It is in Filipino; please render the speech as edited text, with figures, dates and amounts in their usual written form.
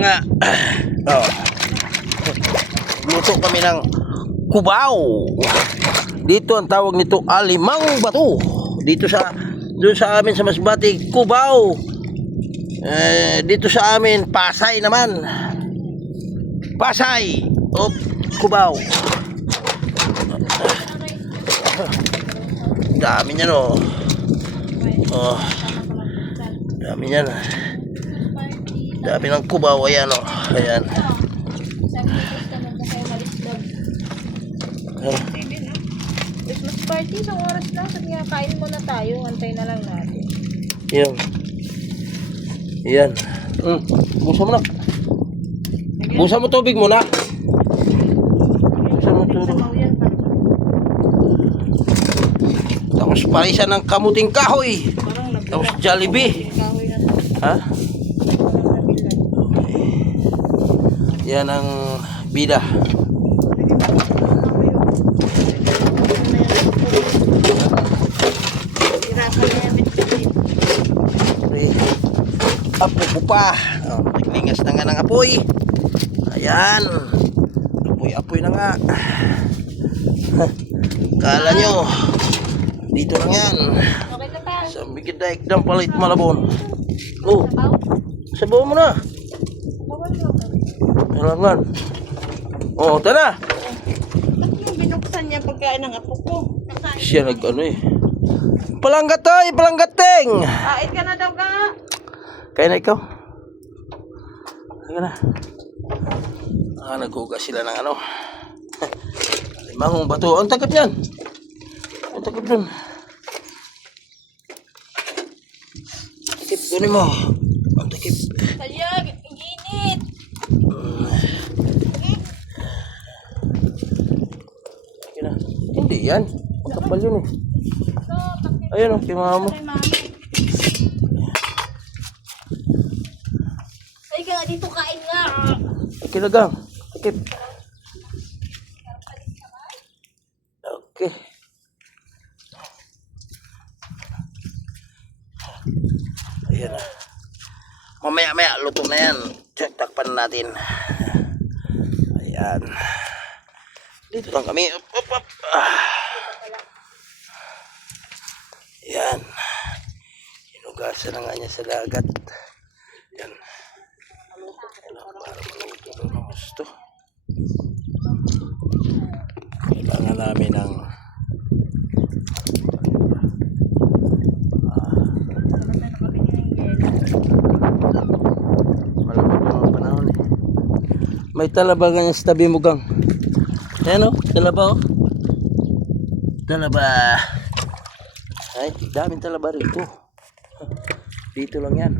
Nga. Oh. Luto kami ng kubaw. Dito ang tawag nito alimang bato. Dito sa doon sa amin sa Masbate, kubaw. Dito sa amin Pasay naman. Pasay. Oh, kubaw. Dami niyan oh. Oh. Dami niyan. Dami ng kubaw, ayan oh. Ayan. Christmas party, isang oras lang. Sabi nga, kain muna tayo. Antay na lang natin. Yan. Yan. Busa mo na. Busa mo tubig muna. Busa mo tubig. Tapos parisan ng kamuting kahoy. Tapos Jollibee. Ha? Yan ang bida. Apo ko pa. Naglingas na nga ng apoy. Ayan. Apoy-apoy na nga. Kala nyo dito lang yan. Sa Bigidayk ng Palit Malabon. Oh, sabaw mo na. Kailangan. Oh, tara. Ba't mo binuksan niya pagkain ng apo ko? Siya nag-ano eh. Palanggat ay, palanggateng. Kait ka na daw ka. Kaya na ikaw. Kaya na. Naghugas sila ng ano. Limang bato. Ang takip yan. Ang takip dun. Takip, kunin mo. Ang takip. Kalyag, init. Kaya na. Hindi yan. Makapal yun eh. Ayan o, kay mama mo. Ay ka dito, kain nga. Kinagang. Takip. Okay. Ayan na. Mamaya-maya, luto na yan. Takpan natin. Ayan. Dito lang kami. Up. Ayan. Hinugasan na nga niya sa dagat. Ayan. Para maluto ng gusto. Kailangan namin ng malamig ng panahon eh. May talaba ganyan sa tabi mo gang. Ayan o, talaba o. Talaba. Ay, daming talaba rito. Dito lang yan.